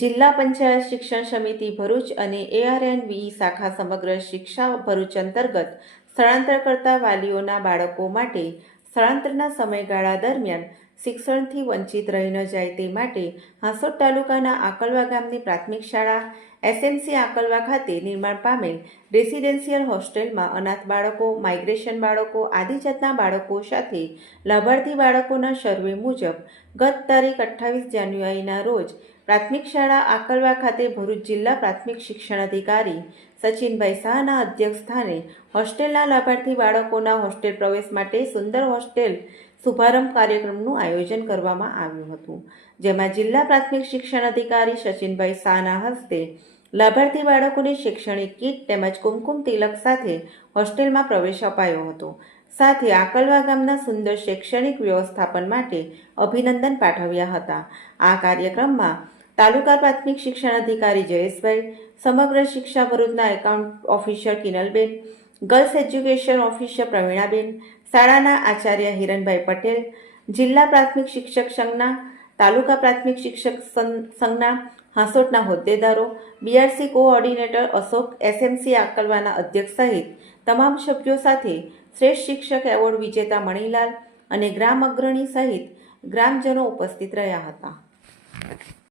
જિલ્લા પંચાયત શિક્ષણ સમિતિ ભરૂચ અને ARNV શાખા સમગ્ર શિક્ષા ભરૂચ અંતર્ગત સ્થળાંતર કરતા વાલીઓના બાળકો માટે સ્થળાંતરના સમયગાળા દરમિયાન શિક્ષણથી વંચિત રહી ન જાય તે માટે હાંસોટ તાલુકાના આકલવા ગામની પ્રાથમિક શાળા SMC આકલવા ખાતે નિર્માણ પામેલ રેસિડેન્શિયલ હોસ્ટેલમાં અનાથ બાળકો, માઇગ્રેશન બાળકો, આદિજાતના બાળકો સાથે લાભાર્થી બાળકોના સર્વે મુજબ ગત તારીખ 28 જાન્યુઆરીના રોજ પ્રાથમિક શાળા આકલવા ખાતે ભરૂચ જિલ્લા પ્રાથમિક શિક્ષણ અધિકારી સચિનભાઈ શાહના અધ્યક્ષ સ્થાને હોસ્ટેલના લાભાર્થી બાળકોના હોસ્ટેલ પ્રવેશ માટે સુંદર હોસ્ટેલ શુભારંભ કાર્યક્રમનું આયોજન કરવામાં આવ્યું હતું, જેમાં જિલ્લા પ્રાથમિક શિક્ષણ અધિકારી સચિનભાઈ શાહના હસ્તે લાભાર્થી બાળકોને શૈક્ષણિક કીટ તેમજ કુમકુમ તિલક સાથે હોસ્ટેલમાં પ્રવેશ અપાયો હતો. સાથે આકલવા ગામના સુંદર શૈક્ષણિક વ્યવસ્થાપન માટે અભિનંદન પાઠવ્યા હતા. આ કાર્યક્રમમાં તાલુકા પ્રાથમિક શિક્ષણ અધિકારી જયેશભાઈ, સમગ્ર શિક્ષા ભરૂચના account officer Kinalben, girls education officer Pravinaben, શાળાના આચાર્ય હિરણભાઈ પટેલ, જિલ્લા પ્રાથમિક શિક્ષક સંઘના, તાલુકા પ્રાથમિક શિક્ષક સંઘના, હાંસોટના હોદ્દેદારો, BRC કોઓર્ડિનેટર અશોક, SMC આકલવાના અધ્યક્ષ સહિત તમામ સભ્યો સાથે શ્રેષ્ઠ શિક્ષક એવોર્ડ વિજેતા મણીલાલ અને ગ્રામ અગ્રણી સહિત ગ્રામજનો ઉપસ્થિત રહ્યા હતા.